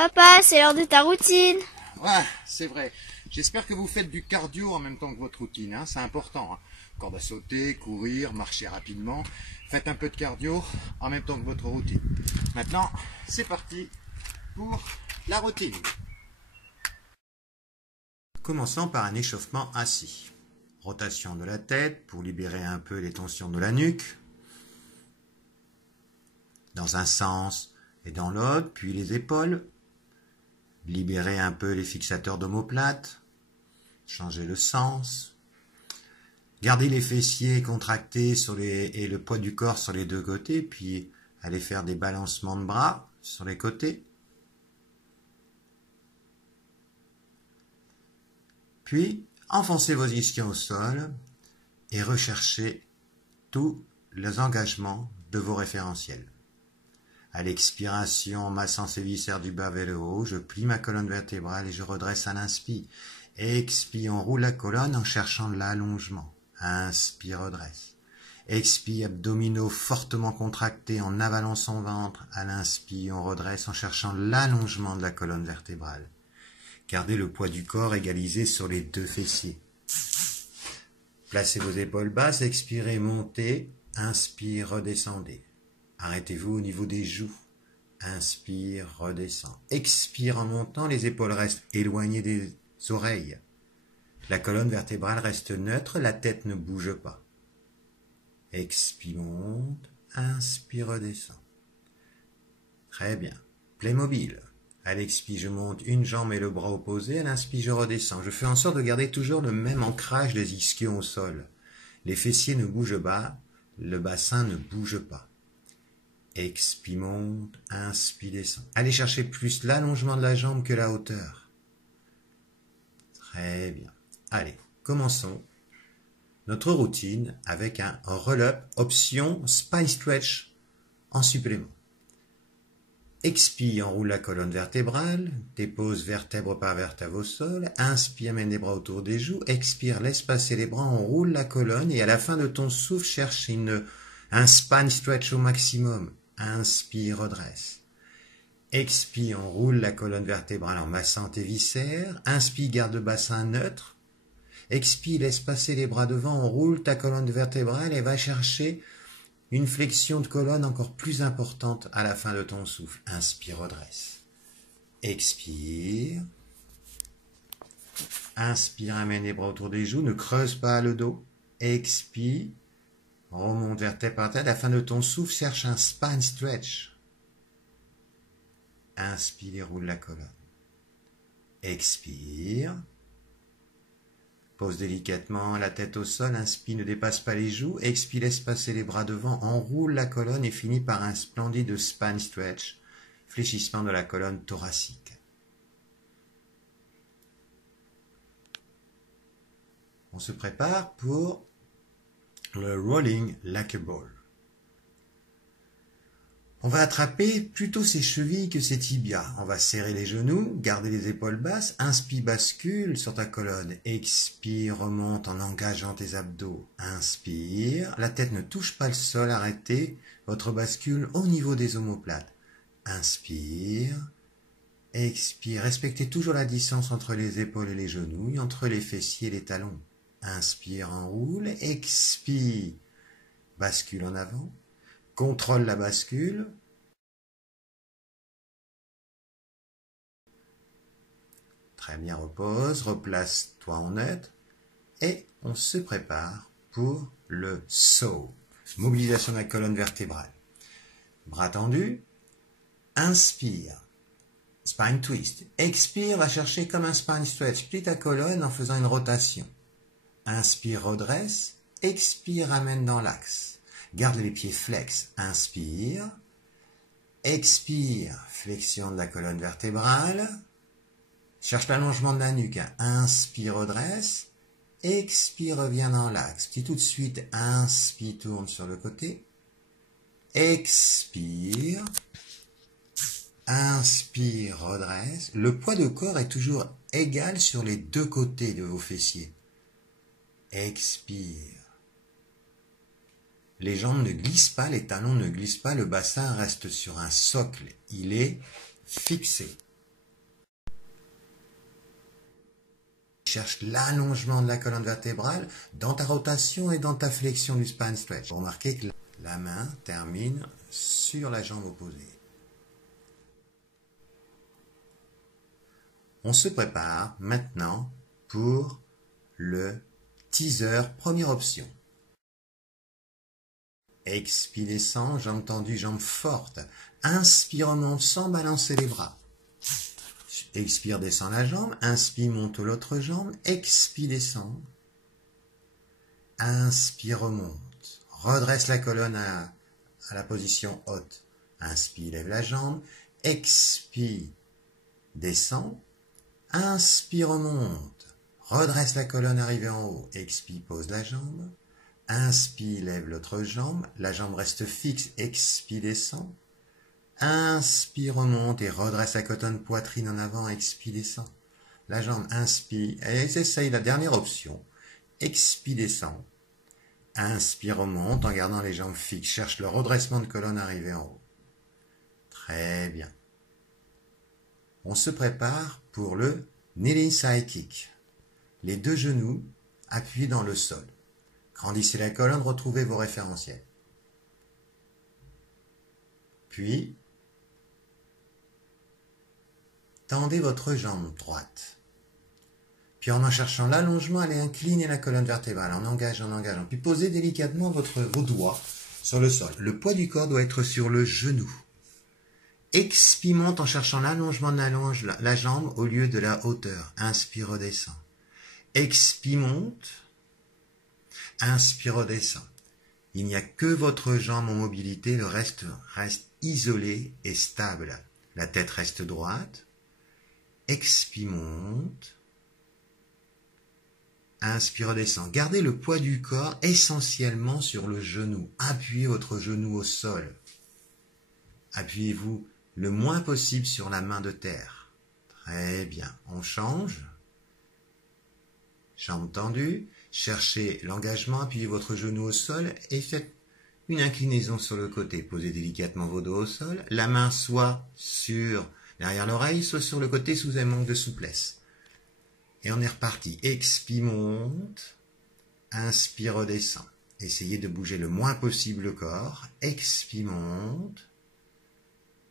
Papa, c'est l'heure de ta routine. Ouais, c'est vrai. J'espère que vous faites du cardio en même temps que votre routine, hein. C'est important, hein. Corde à sauter, courir, marcher rapidement. Faites un peu de cardio en même temps que votre routine. Maintenant, c'est parti pour la routine. Commençons par un échauffement assis. Rotation de la tête pour libérer un peu les tensions de la nuque. Dans un sens et dans l'autre, puis les épaules. Libérez un peu les fixateurs d'omoplate. Changez le sens. Gardez les fessiers contractés et le poids du corps sur les deux côtés, puis allez faire des balancements de bras sur les côtés. Puis, enfoncez vos ischions au sol et recherchez tous les engagements de vos référentiels. À l'expiration, massant ses viscères du bas vers le haut, je plie ma colonne vertébrale et je redresse à l'inspire. Expire, on roule la colonne en cherchant l'allongement. Inspire, redresse. Expire, abdominaux fortement contractés en avalant son ventre. À l'inspire, on redresse en cherchant l'allongement de la colonne vertébrale. Gardez le poids du corps égalisé sur les deux fessiers. Placez vos épaules basses, expirez, montez. Inspire, redescendez. Arrêtez-vous au niveau des joues. Inspire, redescend. Expire en montant, les épaules restent éloignées des oreilles. La colonne vertébrale reste neutre, la tête ne bouge pas. Expire, monte. Inspire, redescend. Très bien. Playmobil. À l'expire, je monte une jambe et le bras opposé. À l'inspire, je redescends. Je fais en sorte de garder toujours le même ancrage des ischions au sol. Les fessiers ne bougent pas, le bassin ne bouge pas. Expire, monte, inspire, descend. Allez chercher plus l'allongement de la jambe que la hauteur. Très bien. Allez, commençons notre routine avec un roll-up option spine stretch en supplément. Expire, enroule la colonne vertébrale, dépose vertèbre par vertèbre au sol, inspire, mène les bras autour des joues, expire, laisse passer les bras, enroule la colonne et à la fin de ton souffle, cherche un spine stretch au maximum. Inspire, redresse. Expire, enroule la colonne vertébrale en massant tes viscères. Inspire, garde le bassin neutre. Expire, laisse passer les bras devant, enroule ta colonne vertébrale et va chercher une flexion de colonne encore plus importante à la fin de ton souffle. Inspire, redresse. Expire. Inspire, amène les bras autour des joues, ne creuse pas le dos. Expire. Remonte vertèbre par tête. À la fin de ton souffle, cherche un spine stretch. Inspire et roule la colonne. Expire. Pose délicatement la tête au sol. Inspire, ne dépasse pas les joues. Expire, laisse passer les bras devant. Enroule la colonne et finit par un splendide spine stretch. Fléchissement de la colonne thoracique. On se prépare pour le rolling like a ball. On va attraper plutôt ses chevilles que ses tibias. On va serrer les genoux, garder les épaules basses. Inspire, bascule sur ta colonne. Expire, remonte en engageant tes abdos. Inspire. La tête ne touche pas le sol. Arrêtez votre bascule au niveau des omoplates. Inspire. Expire. Respectez toujours la distance entre les épaules et les genoux, entre les fessiers et les talons. Inspire, enroule. Expire. Bascule en avant. Contrôle la bascule. Très bien, repose, replace-toi en neutre. Et on se prépare pour le saut. Mobilisation de la colonne vertébrale. Bras tendus. Inspire. Spine twist. Expire, va chercher comme un spine stretch. Plie ta colonne en faisant une rotation. Inspire, redresse. Expire, ramène dans l'axe. Garde les pieds flex. Inspire. Expire. Flexion de la colonne vertébrale. Cherche l'allongement de la nuque. Inspire, redresse. Expire, reviens dans l'axe. Puis tout de suite, inspire, tourne sur le côté. Expire. Inspire, redresse. Le poids de corps est toujours égal sur les deux côtés de vos fessiers. Expire. Les jambes ne glissent pas, les talons ne glissent pas, le bassin reste sur un socle. Il est fixé. Cherche l'allongement de la colonne vertébrale dans ta rotation et dans ta flexion du spine stretch. Vous remarquez que la main termine sur la jambe opposée. On se prépare maintenant pour le teaser, première option. Expire, descend, jambes tendues, jambes fortes. Inspire, on monte sans balancer les bras. Expire, descend la jambe. Inspire, monte l'autre jambe. Expire, descend. Inspire, remonte. Redresse la colonne à la position haute. Inspire, lève la jambe. Expire, descend. Inspire, remonte. Redresse la colonne arrivée en haut. Expire, pose la jambe. Inspire, lève l'autre jambe. La jambe reste fixe. Expire, descend. Inspire, remonte et redresse la colonne poitrine en avant. Expire, descend. La jambe inspire. Et essaye la dernière option. Expire, descend. Inspire, remonte en gardant les jambes fixes. Cherche le redressement de colonne arrivé en haut. Très bien. On se prépare pour le kneeling side kick. Les deux genoux appuyés dans le sol. Grandissez la colonne, retrouvez vos référentiels. Puis, tendez votre jambe droite. Puis en cherchant l'allongement, allez incliner la colonne vertébrale en engageant. Puis posez délicatement vos doigts sur le sol. Le poids du corps doit être sur le genou. Expire, monte en cherchant l'allongement de la jambe au lieu de la hauteur. Inspire, redescend. Expire, monte. Inspire, redescend. Il n'y a que votre jambe en mobilité, le reste reste isolé et stable. La tête reste droite. Expire, monte. Inspire, redescend. Gardez le poids du corps essentiellement sur le genou. Appuyez votre genou au sol. Appuyez-vous le moins possible sur la main de terre. Très bien. On change. Jambes tendues. Cherchez l'engagement. Appuyez votre genou au sol et faites une inclinaison sur le côté. Posez délicatement vos dos au sol. La main soit derrière l'oreille, soit sur le côté sous un manque de souplesse. Et on est reparti. Expire, monte. Inspire, redescend. Essayez de bouger le moins possible le corps. Expire, monte.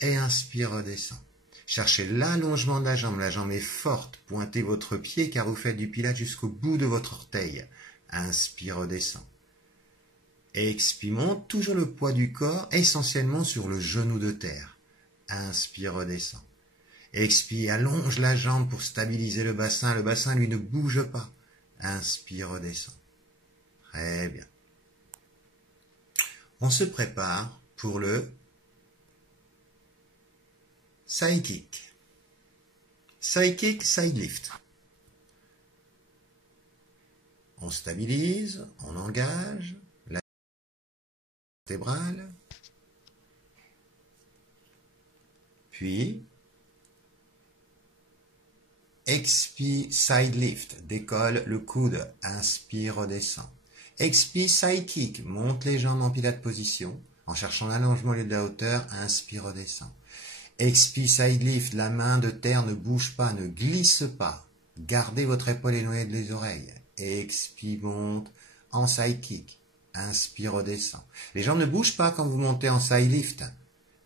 Et inspire, redescend. Cherchez l'allongement de la jambe. La jambe est forte. Pointez votre pied car vous faites du pilates jusqu'au bout de votre orteil. Inspire, redescend. Expire, monte. Toujours le poids du corps essentiellement sur le genou de terre. Inspire, redescend. Expire, allonge la jambe pour stabiliser le bassin. Le bassin, lui, ne bouge pas. Inspire, redescend. Très bien. On se prépare pour le side kick. Side kick, side lift. On stabilise, on engage la vertébrale. Puis, expire, side lift, décolle le coude, inspire, redescend. Expire, side kick, monte les jambes en pilates position, en cherchant l'allongement au lieu de la hauteur, inspire, redescend. Expire, side lift, la main de terre ne bouge pas, ne glisse pas. Gardez votre épaule éloignée des oreilles. Expire, monte en side kick. Inspire, redescend. Les jambes ne bougent pas quand vous montez en side lift.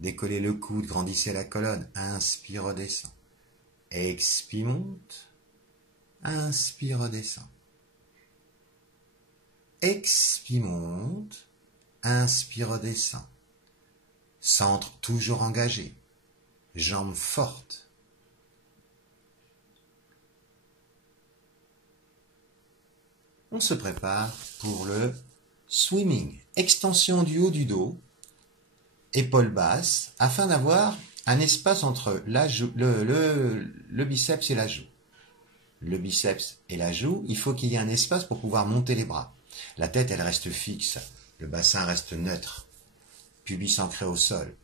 Décollez le coude, grandissez la colonne. Inspire, redescend. Expire, monte. Inspire, redescend. Expire, monte. Inspire, redescend. Centre toujours engagé. Jambes fortes. On se prépare pour le swimming. Extension du haut du dos, épaules basses, afin d'avoir un espace entre le biceps et la joue. Le biceps et la joue, il faut qu'il y ait un espace pour pouvoir monter les bras. La tête, elle reste fixe. Le bassin reste neutre. Pubis ancré au sol.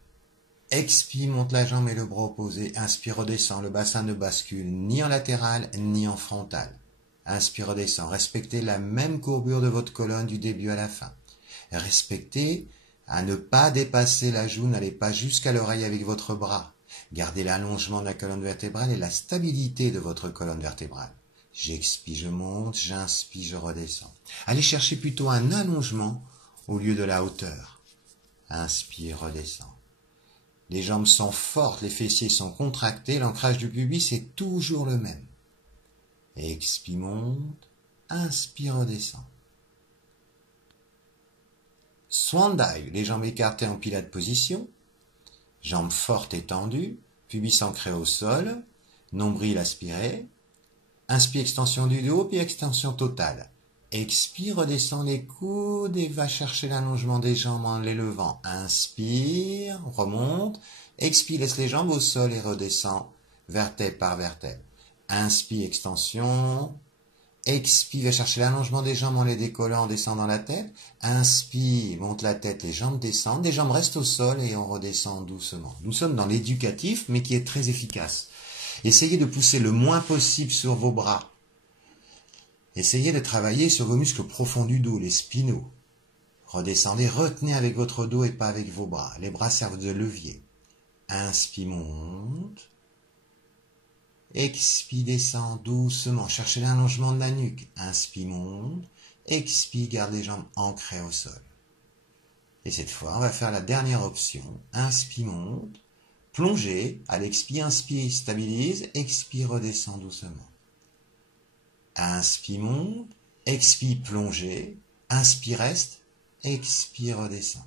Expire, monte la jambe et le bras opposé. Inspire, redescend. Le bassin ne bascule ni en latéral ni en frontal. Inspire, redescend. Respectez la même courbure de votre colonne du début à la fin. Respectez à ne pas dépasser la joue. N'allez pas jusqu'à l'oreille avec votre bras. Gardez l'allongement de la colonne vertébrale et la stabilité de votre colonne vertébrale. J'expire, je monte, j'inspire, je redescends. Allez chercher plutôt un allongement au lieu de la hauteur. Inspire, redescends. Les jambes sont fortes, les fessiers sont contractés, l'ancrage du pubis est toujours le même. Expire, monte, inspire, redescends. Swan dive, les jambes écartées en pilates position, jambes fortes et tendues, pubis ancré au sol, nombril aspiré. Inspire, extension du dos, puis extension totale. Expire, redescends les coudes et va chercher l'allongement des jambes en les levant. Inspire, remonte. Expire, laisse les jambes au sol et redescends, vertèbre par vertèbre. Inspire, extension. Expire, va chercher l'allongement des jambes en les décollant, en descendant la tête. Inspire, monte la tête, les jambes descendent. Les jambes restent au sol et on redescend doucement. Nous sommes dans l'éducatif, mais qui est très efficace. Essayez de pousser le moins possible sur vos bras. Essayez de travailler sur vos muscles profonds du dos, les spinaux. Redescendez, retenez avec votre dos et pas avec vos bras. Les bras servent de levier. Inspire, monte. Expire, descend doucement. Cherchez l'allongement de la nuque. Inspire, monte. Expire, garde les jambes ancrées au sol. Et cette fois, on va faire la dernière option. Inspire, monte. Plongez, à l'expire, inspire, stabilise, expire, redescend doucement. Inspire, monte, expire, plongez, inspire, reste, expire, redescend.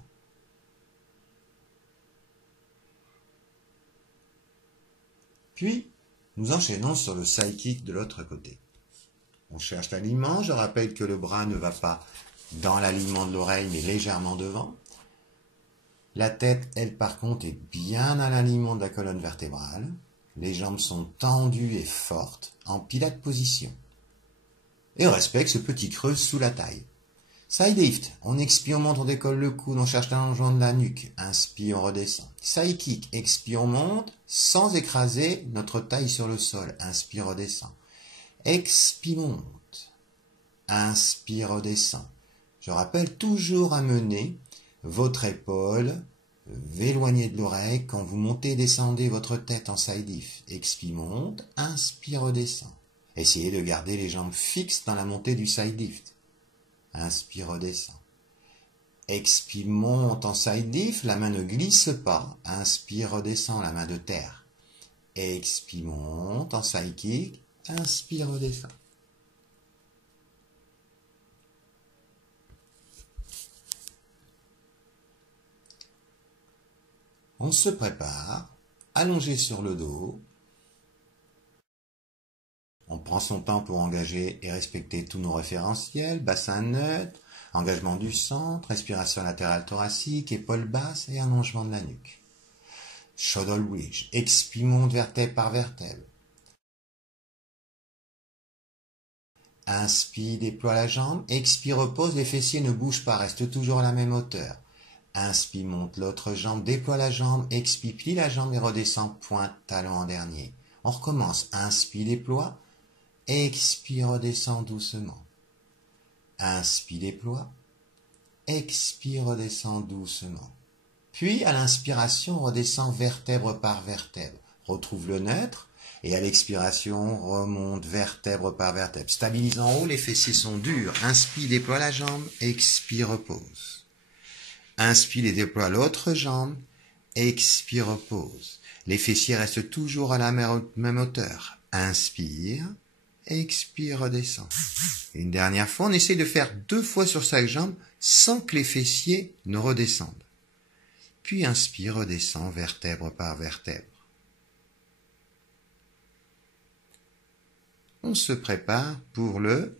Puis, nous enchaînons sur le side kick de l'autre côté. On cherche l'alignement, je rappelle que le bras ne va pas dans l'alignement de l'oreille, mais légèrement devant. La tête, elle, par contre, est bien à l'alignement de la colonne vertébrale. Les jambes sont tendues et fortes, en pilates position. Et on respecte ce petit creux sous la taille. Side lift, on expire, on monte, on décolle le coude, on cherche l'allongement de la nuque. Inspire, on redescend. Side kick, expire, on monte, sans écraser notre taille sur le sol. Inspire, redescend. Expire, monte. Inspire, redescend. Je rappelle toujours amener votre épaule éloignée de l'oreille quand vous montez et descendez votre tête en side lift. Expire, monte, inspire, redescend. Essayez de garder les jambes fixes dans la montée du side lift. Inspire, redescend. Expire, monte en side lift, la main ne glisse pas. Inspire, redescend, la main de terre. Expire, monte en side kick. Inspire, redescend. On se prépare, allongé sur le dos. On prend son temps pour engager et respecter tous nos référentiels, bassin neutre, engagement du centre, respiration latérale thoracique, épaules basses et allongement de la nuque. Shoulder bridge, expire, monte vertèbre par vertèbre. Inspire, déploie la jambe, expire, repose, les fessiers ne bougent pas, restent toujours à la même hauteur. Inspire, monte l'autre jambe, déploie la jambe, expire, plie la jambe et redescend, pointe, talon en dernier. On recommence, inspire, déploie, expire, redescend doucement. Inspire, déploie, expire, redescend doucement. Puis, à l'inspiration, redescend vertèbre par vertèbre. Retrouve le neutre et à l'expiration, remonte vertèbre par vertèbre. Stabilise en haut, les fessiers sont durs. Inspire, déploie la jambe, expire, repose. Inspire et déploie l'autre jambe, expire, repose. Les fessiers restent toujours à la même hauteur. Inspire, expire, redescend. Une dernière fois, on essaye de faire 2 fois sur chaque jambe sans que les fessiers ne redescendent. Puis inspire, redescend, vertèbre par vertèbre. On se prépare pour le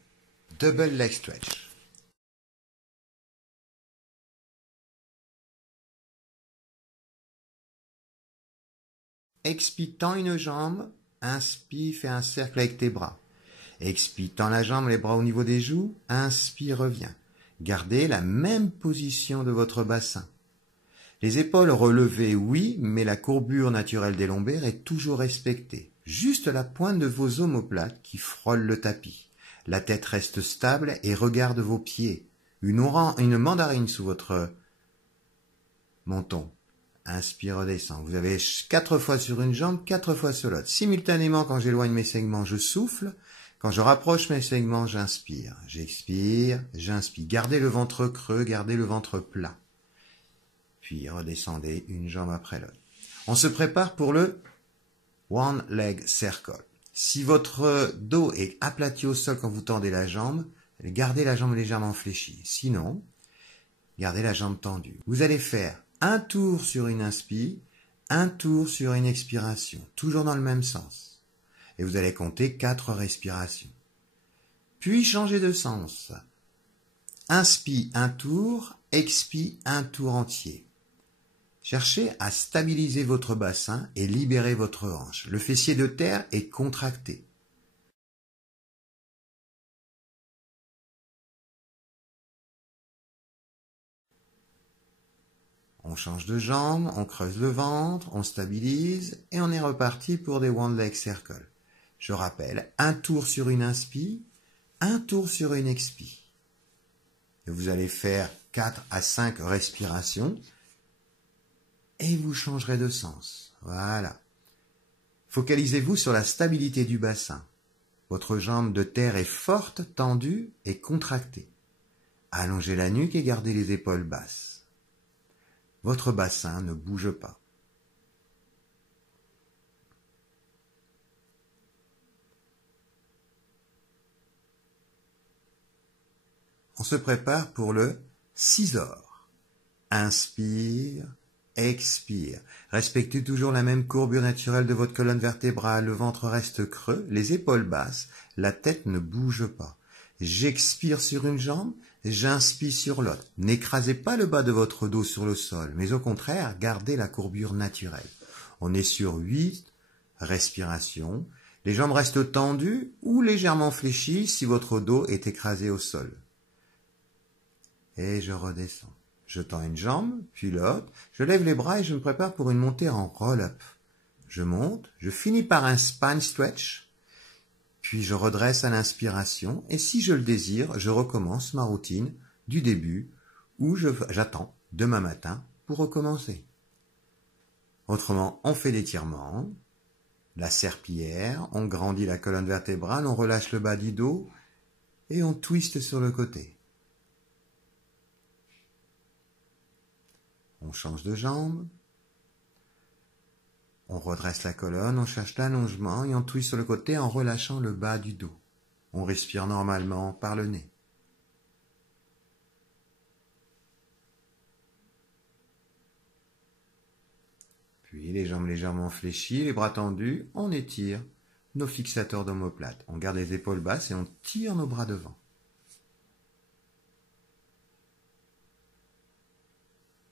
double leg stretch. Expire, tends une jambe, inspire, fais un cercle avec tes bras. Expire, tends la jambe, les bras au niveau des joues, inspire, reviens. Gardez la même position de votre bassin. Les épaules relevées, oui, mais la courbure naturelle des lombaires est toujours respectée. Juste la pointe de vos omoplates qui frôlent le tapis. La tête reste stable et regarde vos pieds. Une mandarine sous votre menton. Inspire, redescend. Vous avez 4 fois sur une jambe, 4 fois sur l'autre. Simultanément, quand j'éloigne mes segments, je souffle. Quand je rapproche mes segments, j'inspire. J'expire, j'inspire. Gardez le ventre creux, gardez le ventre plat. Puis redescendez une jambe après l'autre. On se prépare pour le One Leg Circle. Si votre dos est aplati au sol quand vous tendez la jambe, gardez la jambe légèrement fléchie. Sinon, gardez la jambe tendue. Vous allez faire un tour sur une inspire, un tour sur une expiration, toujours dans le même sens. Et vous allez compter 4 respirations. Puis changez de sens. Inspire un tour, expire un tour entier. Cherchez à stabiliser votre bassin et libérer votre hanche. Le fessier de terre est contracté. On change de jambe, on creuse le ventre, on stabilise et on est reparti pour des One Leg Circle. Je rappelle, un tour sur une inspire, un tour sur une expire. Et vous allez faire 4 à 5 respirations et vous changerez de sens. Voilà. Focalisez-vous sur la stabilité du bassin. Votre jambe de terre est forte, tendue et contractée. Allongez la nuque et gardez les épaules basses. Votre bassin ne bouge pas. On se prépare pour le scissor. Inspire, expire. Respectez toujours la même courbure naturelle de votre colonne vertébrale. Le ventre reste creux, les épaules basses, la tête ne bouge pas. J'expire sur une jambe, j'inspire sur l'autre. N'écrasez pas le bas de votre dos sur le sol, mais au contraire, gardez la courbure naturelle. On est sur 8 respirations. Les jambes restent tendues ou légèrement fléchies si votre dos est écrasé au sol. Et je redescends. Je tends une jambe, puis l'autre. Je lève les bras et je me prépare pour une montée en roll-up. Je monte, je finis par un spine stretch, puis je redresse à l'inspiration. Et si je le désire, je recommence ma routine du début où j'attends demain matin pour recommencer. Autrement, on fait l'étirement, la serpillière, on grandit la colonne vertébrale, on relâche le bas du dos et on twiste sur le côté. On change de jambe, on redresse la colonne, on cherche l'allongement et on twiste sur le côté en relâchant le bas du dos. On respire normalement par le nez. Puis les jambes légèrement fléchies, les bras tendus, on étire nos fixateurs d'omoplate. On garde les épaules basses et on tire nos bras devant.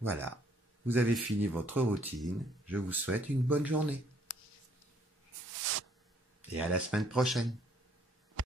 Voilà, vous avez fini votre routine. Je vous souhaite une bonne journée. Et à la semaine prochaine.